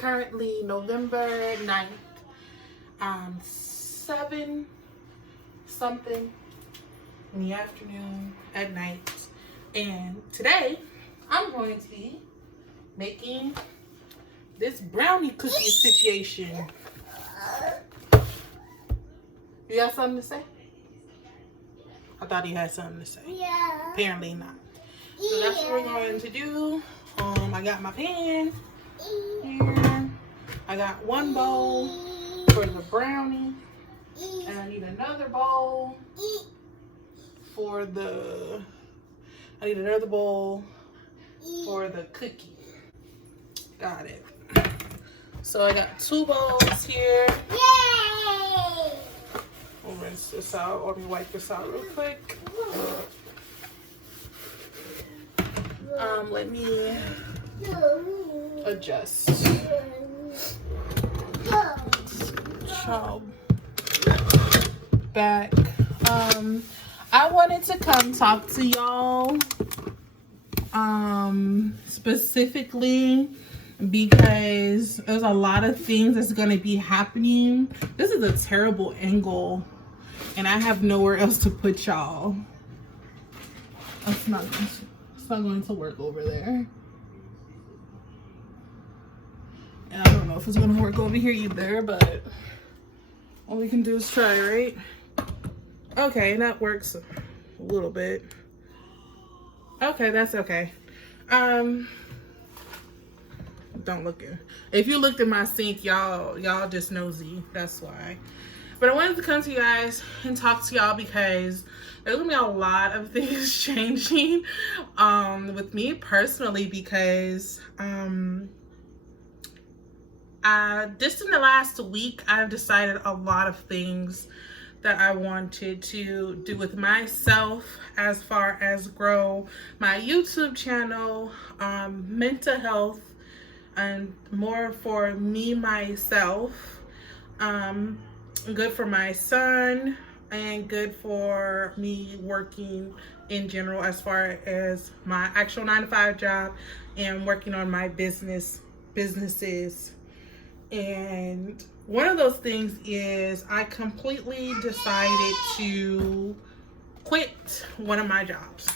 currently November 9th, 7 something in the afternoon at night. And today I'm going to be making this brownie cookie situation. You got something to say? I thought he had something to say. Yeah. Apparently not. So that's what we're going to do. I got my pan here. I got one bowl for the brownie. And I need another bowl for the, for the cookie. Got it. So I got 2 bowls here. Yay! I'll rinse this out, or let me wipe this out real quick. Let me adjust. Child back. I wanted to come talk to y'all specifically because there's a lot of things that's going to be happening. This is a terrible angle and I have nowhere else to put y'all. It's not going to work over there. And I don't know if it's going to work over here either, but all we can do is try, right? Okay, that works a little bit. Okay, that's okay. Don't look in. If you looked at my sink, y'all just nosy. That's why. But I wanted to come to you guys and talk to y'all because there's gonna be a lot of things changing with me personally, because just in the last week I've decided a lot of things that I wanted to do with myself as far as grow my YouTube channel, mental health, and more for me, myself, good for my son, and good for me working in general as far as my actual 9-to-5 job and working on my businesses. And one of those things is I completely decided to quit one of my jobs.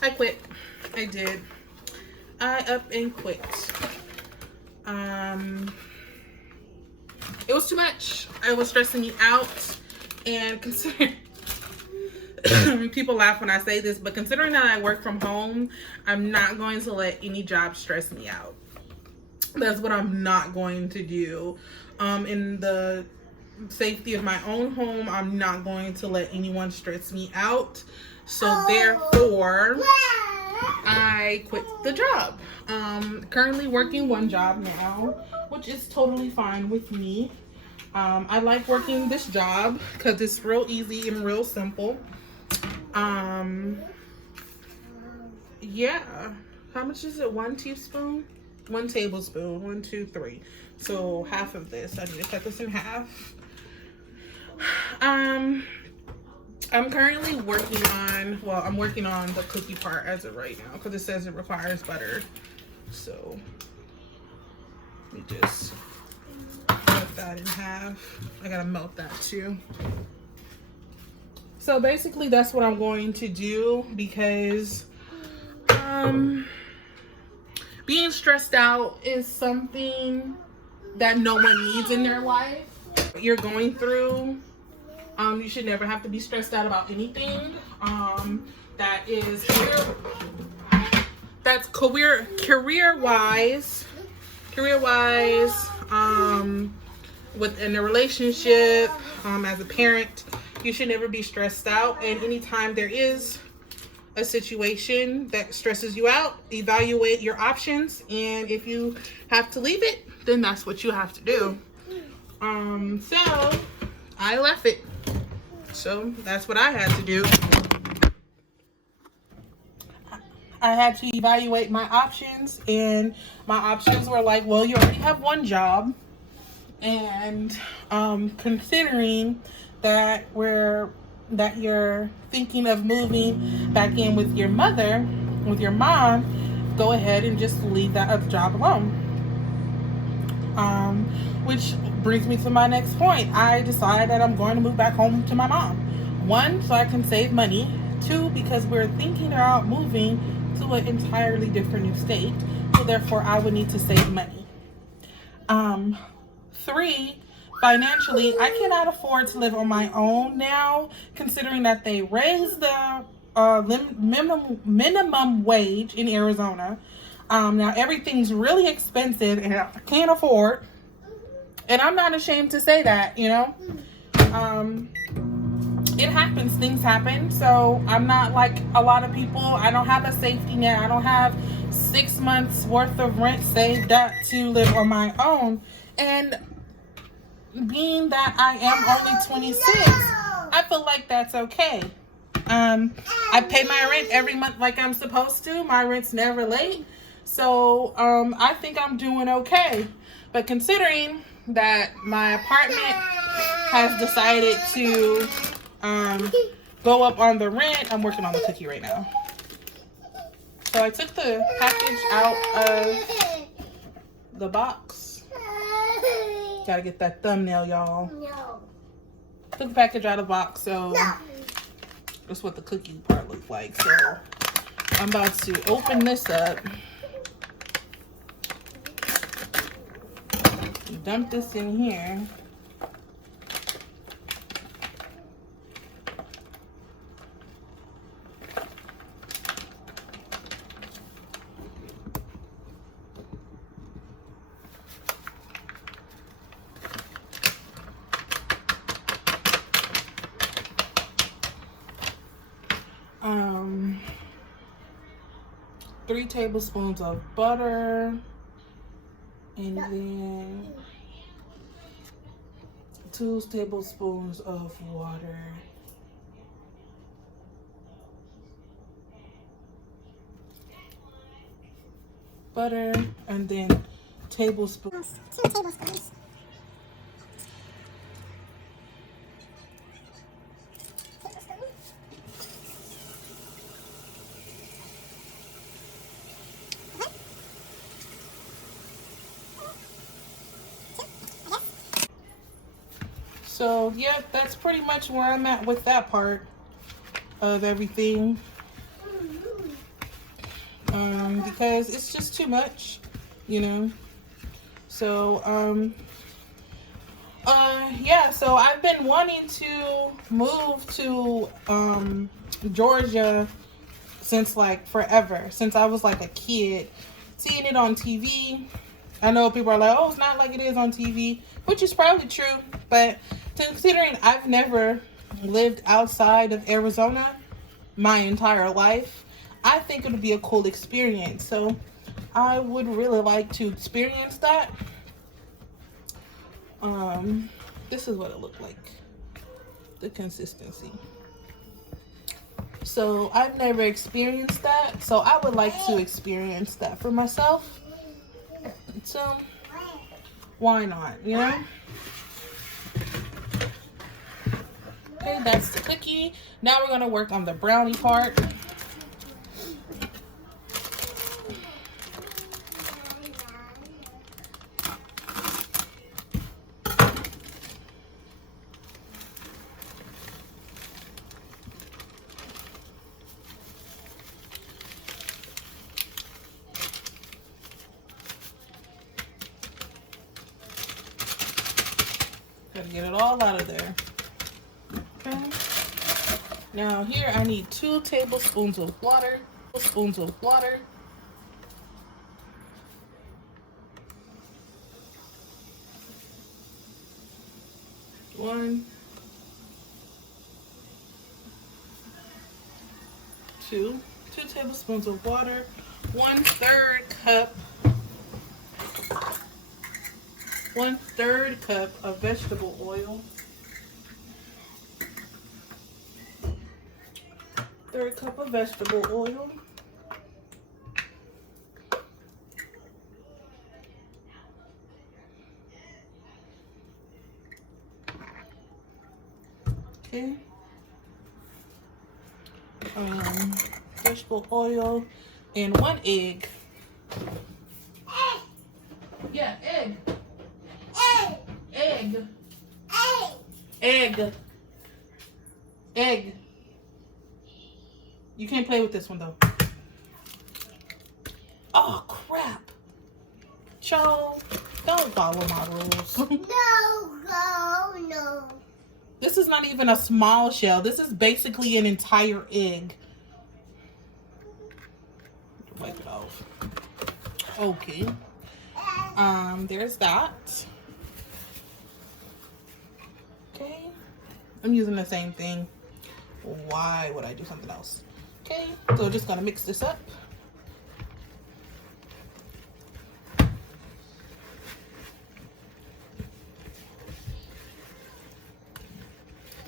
I quit. I did. I up and quit. It was too much. It was stressing me out. And considering, people laugh when I say this, but considering that I work from home, I'm not going to let any job stress me out. That's what I'm not going to do. In the safety of my own home, I'm not going to let anyone stress me out. So therefore, I quit the job. Currently working one job now, which is totally fine with me. I like working this job because it's real easy and real simple. Yeah. How much is it? 1 teaspoon? 1 tablespoon. 1, 2, 3. So half of this. I need to cut this in half. I'm currently working on, I'm working on the cookie part as of right now because it says it requires butter. So let me just cut that in half. I gotta melt that too. So basically that's what I'm going to do because being stressed out is something that no one needs in their life. You're going through, you should never have to be stressed out about anything. That is career-wise, within a relationship, as a parent, you should never be stressed out. And anytime there is a situation that stresses you out, evaluate your options, and if you have to leave it, then that's what you have to do. So I left it. So that's what I had to do. I had to evaluate my options, and my options were like, well, you already have one job, and considering that you're thinking of moving back in with your mom, go ahead and just leave that other job alone. Which brings me to my next point. I decide that I'm going to move back home to my mom. One, so I can save money. Two, because we're thinking about moving to an entirely different new state. So therefore, I would need to save money. Three, financially, I cannot afford to live on my own now, considering that they raised the minimum wage in Arizona. Now everything's really expensive and I can't afford. And I'm not ashamed to say that, you know. It happens, things happen. So I'm not like a lot of people. I don't have a safety net. I don't have 6 months worth of rent saved up to live on my own. And being that I am only 26, I feel like that's okay. I pay my rent every month like I'm supposed to. My rent's never late. So I think I'm doing okay. But considering that my apartment has decided to go up on the rent, I'm working on the cookie right now. So I took the package out of the box. Gotta get that thumbnail, y'all. No. Took the package out of the box, so that's what the cookie part looks like. So I'm about to open this up. Dump this in here. Um, 3 tablespoons of butter, and then 2 tablespoons of water. Butter, and then tablespoons. 2 tablespoons. So yeah, that's pretty much where I'm at with that part of everything. Because it's just too much, you know. So yeah, so I've been wanting to move to Georgia since like forever, since I was like a kid, seeing it on TV. I know people are like, oh, it's not like it is on TV, which is probably true, but considering I've never lived outside of Arizona my entire life, I think it would be a cool experience. So I would really like to experience that. This is what it looked like, the consistency. So I've never experienced that, so I would like to experience that for myself. So why not, you know? Okay, that's the cookie. Now we're gonna work on the brownie part. Gotta get it all out of there. Okay. Now here I need 2 tablespoons of water. 1, 2 tablespoons of water. 1/3 cup. 1/3 cup of vegetable oil. 1/3 cup of vegetable oil. Okay. Vegetable oil and 1 egg. Yeah, egg. Egg. Egg. You can't play with this one though. Oh crap. Cho, don't follow my rules. No. This is not even a small shell. This is basically an entire egg. Wipe it off. Okay. There's that. Okay. I'm using the same thing. Why would I do something else? Okay, so just gonna mix this up.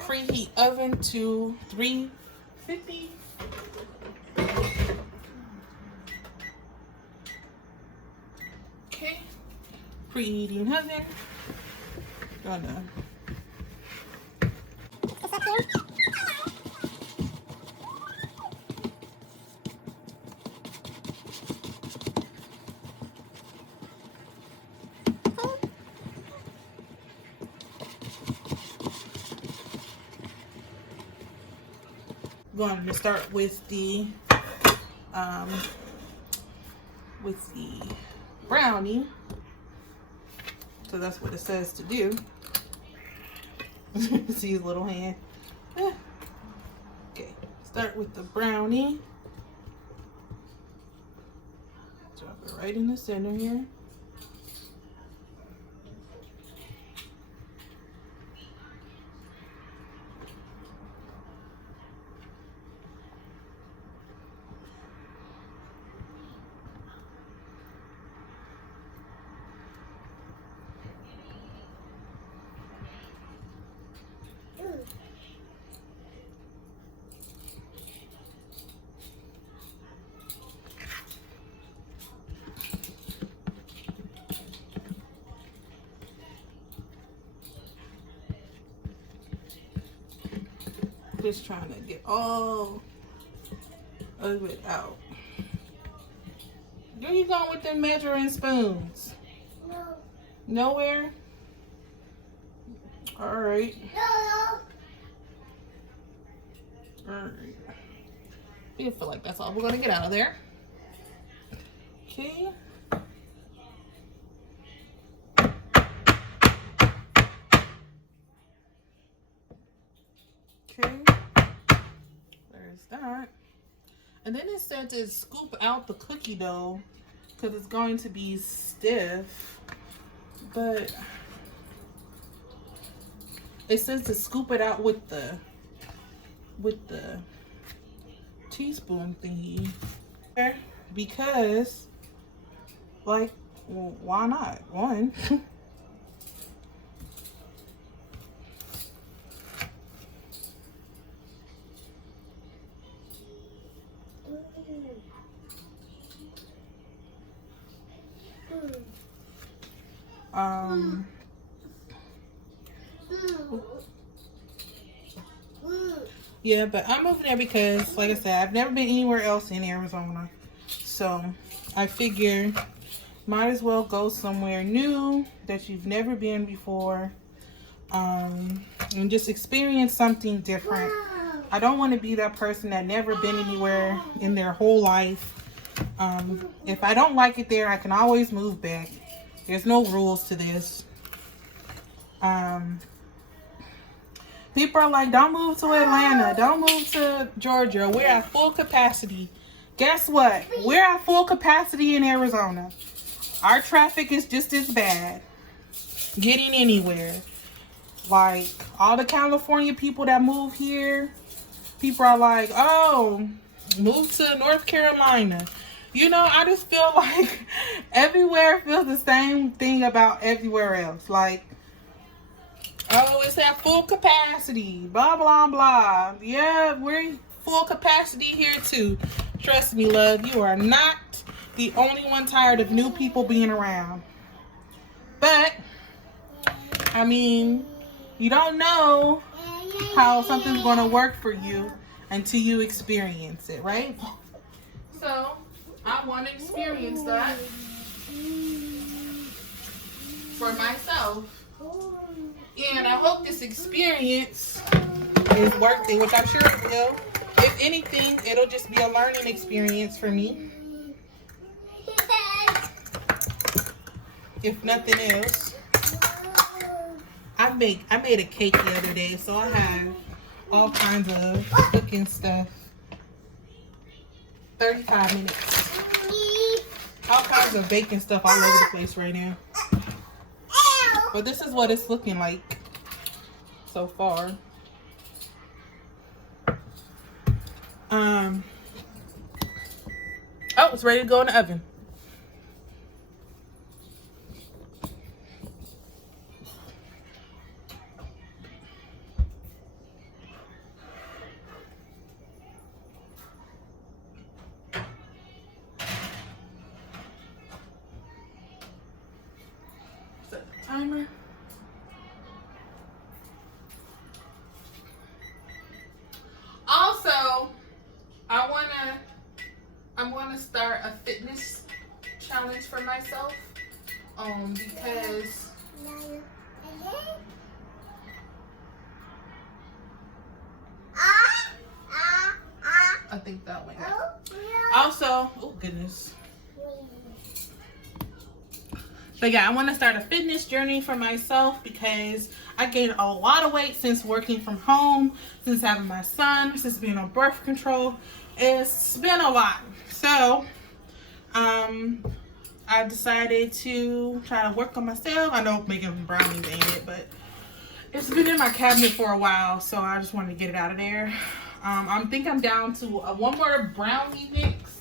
Preheat oven to 350. Okay, preheating oven. Gonna going to start with the brownie. So that's what it says to do. See his little hand. Okay, start with the brownie. Drop it right in the center here. Just trying to get all of it out. Where you going with them measuring spoons? No. Nowhere? All right. No. All right. I feel like that's all we're gonna get out of there. Okay. Okay. There's that. And then it said to scoop out the cookie dough because it's going to be stiff. But it says to scoop it out with the teaspoon thingy. Because, like, well, why not? One. Yeah, but I'm moving there because, like I said, I've never been anywhere else in Arizona. So I figure might as well go somewhere new that you've never been before, and just experience something different. I don't want to be that person that never been anywhere in their whole life. If I don't like it there, I can always move back. There's no rules to this. People are like, don't move to Atlanta. Don't move to Georgia. We're at full capacity. Guess what? We're at full capacity in Arizona. Our traffic is just as bad getting anywhere. Like, all the California people that move here, people are like, oh, move to North Carolina. You know, I just feel like everywhere feels the same thing about everywhere else. Like, oh, it's at full capacity, blah, blah, blah. Yeah, we're full capacity here too. Trust me, love, you are not the only one tired of new people being around. But, I mean, you don't know how something's going to work for you until you experience it, right? So, I want to experience that for myself. And I hope this experience is worth it, which I'm sure it will. If anything, it'll just be a learning experience for me. If nothing else. I made a cake the other day, so I have all kinds of cooking stuff. 35 minutes. All kinds of baking stuff all over the place right now. But this is what it's looking like so far. Oh, it's ready to go in the oven. Set the timer. Also, I'm gonna start a fitness challenge for myself. Because I think that way. Also, oh goodness. But yeah, I want to start a fitness journey for myself because I gained a lot of weight since working from home, since having my son, since being on birth control. It's been a lot. So, I decided to try to work on myself. I know making brownies ain't it, but it's been in my cabinet for a while, so I just wanted to get it out of there. I think I'm down to one more brownie mix.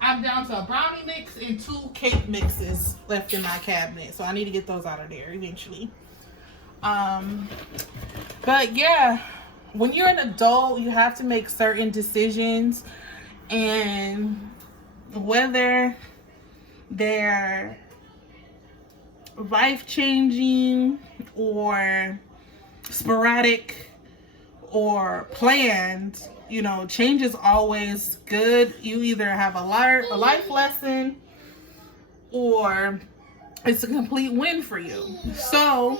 I'm down to a brownie mix and 2 cake mixes left in my cabinet, so I need to get those out of there eventually. But yeah, when you're an adult, you have to make certain decisions, and whether they're life-changing or sporadic or planned, you know, change is always good. You either have a life lesson or it's a complete win for you. So,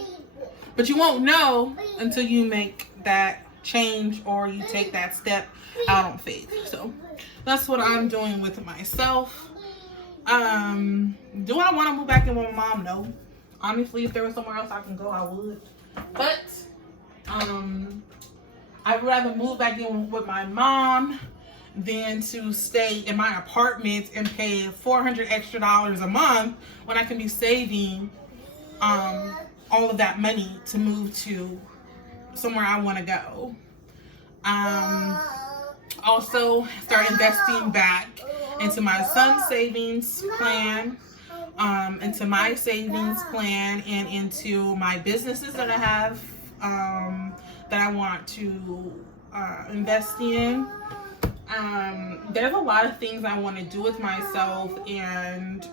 but you won't know until you make that change or you take that step out on faith. So that's what I'm doing with myself. Do I want to move back in with my mom? No. Honestly, if there was somewhere else I can go, I would. But I'd rather move back in with my mom than to stay in my apartment and pay $400 extra a month when I can be saving all of that money to move to somewhere I want to go. Also start investing back into my son's savings plan, into my savings plan, and into my businesses that I have that I want to invest in. There's a lot of things I want to do with myself, and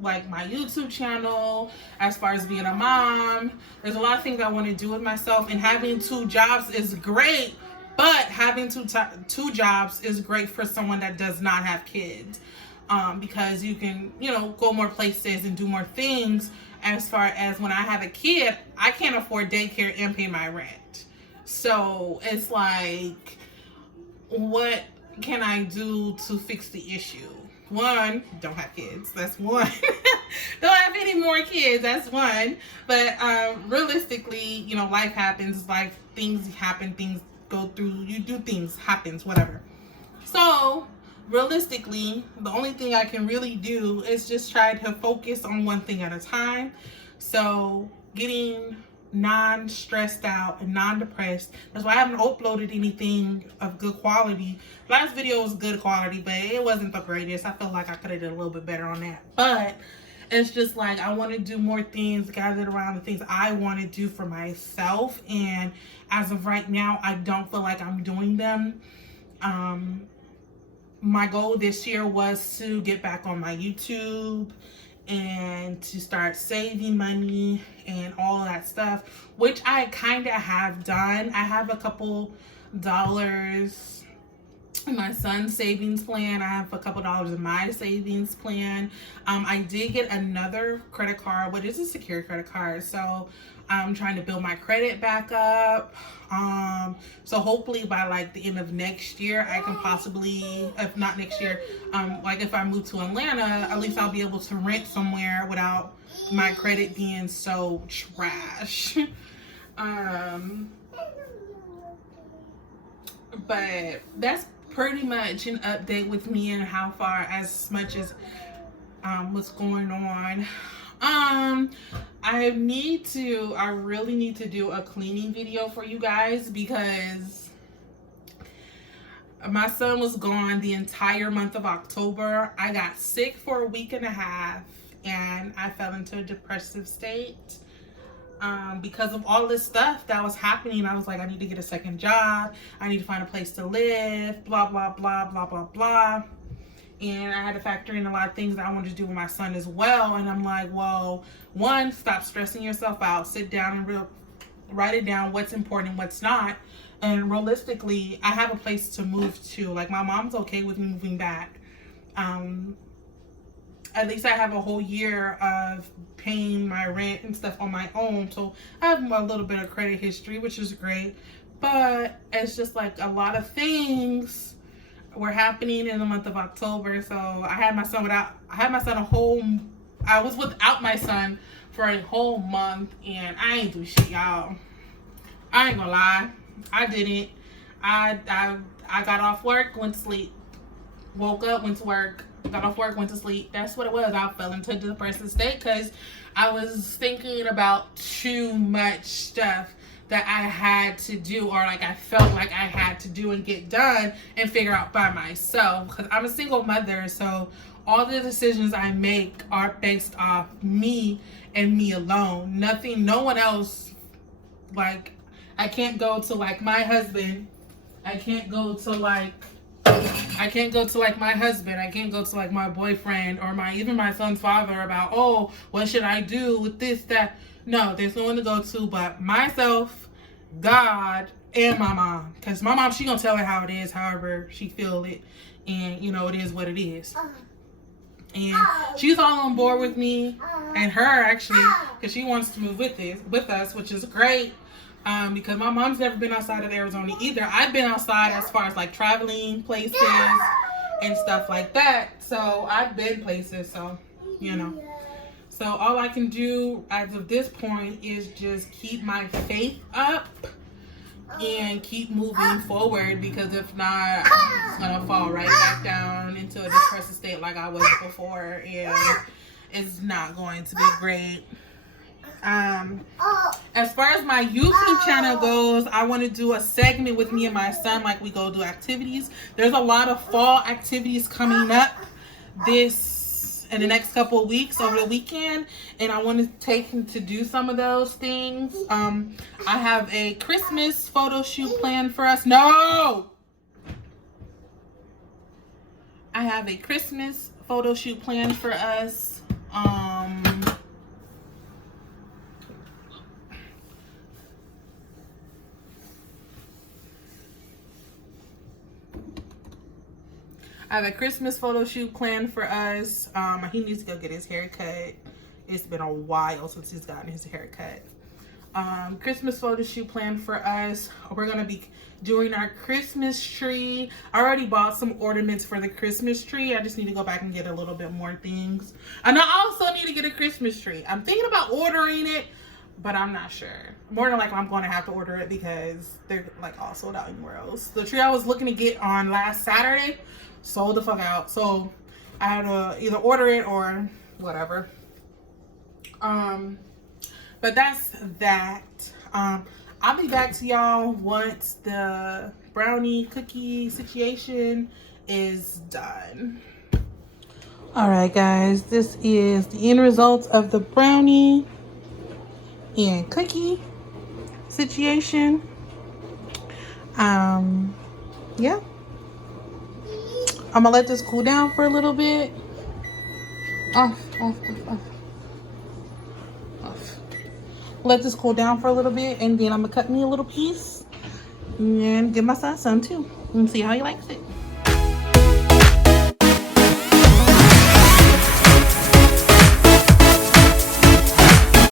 like my YouTube channel, as far as being a mom, there's a lot of things I want to do with myself, and having 2 jobs is great, but having two jobs is great for someone that does not have kids, because you can, you know, go more places and do more things. As far as when I have a kid, I can't afford daycare and pay my rent. So it's like, what can I do to fix the issue? 1, don't have kids. That's 1. Don't have any more kids. That's 1. But realistically, you know, life happens. Life, things happen. Things go through. You do things, happens, whatever. So realistically, the only thing I can really do is just try to focus on one thing at a time. So getting non-stressed out and non-depressed. That's why I haven't uploaded anything of good quality. Last video was good quality, but it wasn't the greatest. I felt like I could have done a little bit better on that. But it's just like, I want to do more things gathered around the things I want to do for myself. And as of right now, I don't feel like I'm doing them. My goal this year was to get back on my YouTube and to start saving money and all that stuff, which I kind of have done. I have a couple dollars in my son's savings plan. I have a couple dollars in my savings plan. I did get another credit card, but it's a secure credit card. So I'm trying to build my credit back up. So hopefully by like the end of next year, I can possibly, if not next year, like if I move to Atlanta, at least I'll be able to rent somewhere without my credit being so trash. But that's pretty much an update with me and how far as much as what's going on. I really need to do a cleaning video for you guys because my son was gone the entire month of October. I got sick for a week and a half and I fell into a depressive state because of all this stuff that was happening. I was like, I need to get a second job. I need to find a place to live, blah, blah, blah, blah, blah, blah. And I had to factor in a lot of things that I wanted to do with my son as well. And I'm like, well, one, stop stressing yourself out. Sit down and write it down, what's important and what's not. And realistically, I have a place to move to. Like, my mom's okay with me moving back. At least I have a whole year of paying my rent and stuff on my own. So I have a little bit of credit history, which is great. But it's just like a lot of things were happening in the month of October. So I was without my son for a whole month and I ain't do shit, y'all. I ain't gonna lie. I didn't. I got off work, went to sleep. Woke up, went to work. Got off work, went to sleep. That's what it was. I fell into a depressive state because I was thinking about too much stuff that I had to do, or like I felt like I had to do and get done and figure out by myself, because I'm a single mother. So all the decisions I make are based off me and me alone. No one else. Like, I can't go to like my husband. I can't go to like my husband. I can't go to like my boyfriend or even my son's father about, oh, what should I do with this, that. No, there's no one to go to but myself, God, and my mom. Because my mom, she gonna tell her how it is, however she feel it. And, you know, it is what it is. And she's all on board with me. And her, actually, because she wants to move with us, which is great. Because my mom's never been outside of Arizona either. I've been outside as far as like traveling places and stuff like that. So I've been places, so, you know. So all I can do as of this point is just keep my faith up and keep moving forward, because if not, I'm gonna fall right back down into a depressive state like I was before, and it's not going to be great. As far as my YouTube channel goes, I want to do a segment with me and my son, like we go do activities. There's a lot of fall activities coming up in the next couple of weeks over the weekend, and I want to take him to do some of those things. I have a Christmas photo shoot planned for us. I have a Christmas photo shoot planned for us. I have a Christmas photo shoot planned for us. He needs to go get his hair cut. It's been a while since he's gotten his hair cut. Christmas photo shoot planned for us. We're going to be doing our Christmas tree. I already bought some ornaments for the Christmas tree. I just need to go back and get a little bit more things. And I also need to get a Christmas tree. I'm thinking about ordering it, but I'm not sure. More than likely, I'm going to have to order it because they're like all sold out anywhere else. The tree I was looking to get on last Saturday sold the fuck out, so I had to either order it or whatever. But that's that. I'll be back to y'all once the brownie cookie situation is done. All right, guys, this is the end result of the brownie and cookie situation. Yeah, I'm gonna let this cool down for a little bit. Off. Let this cool down for a little bit, and then I'm gonna cut me a little piece and give my son some too and see how he likes it.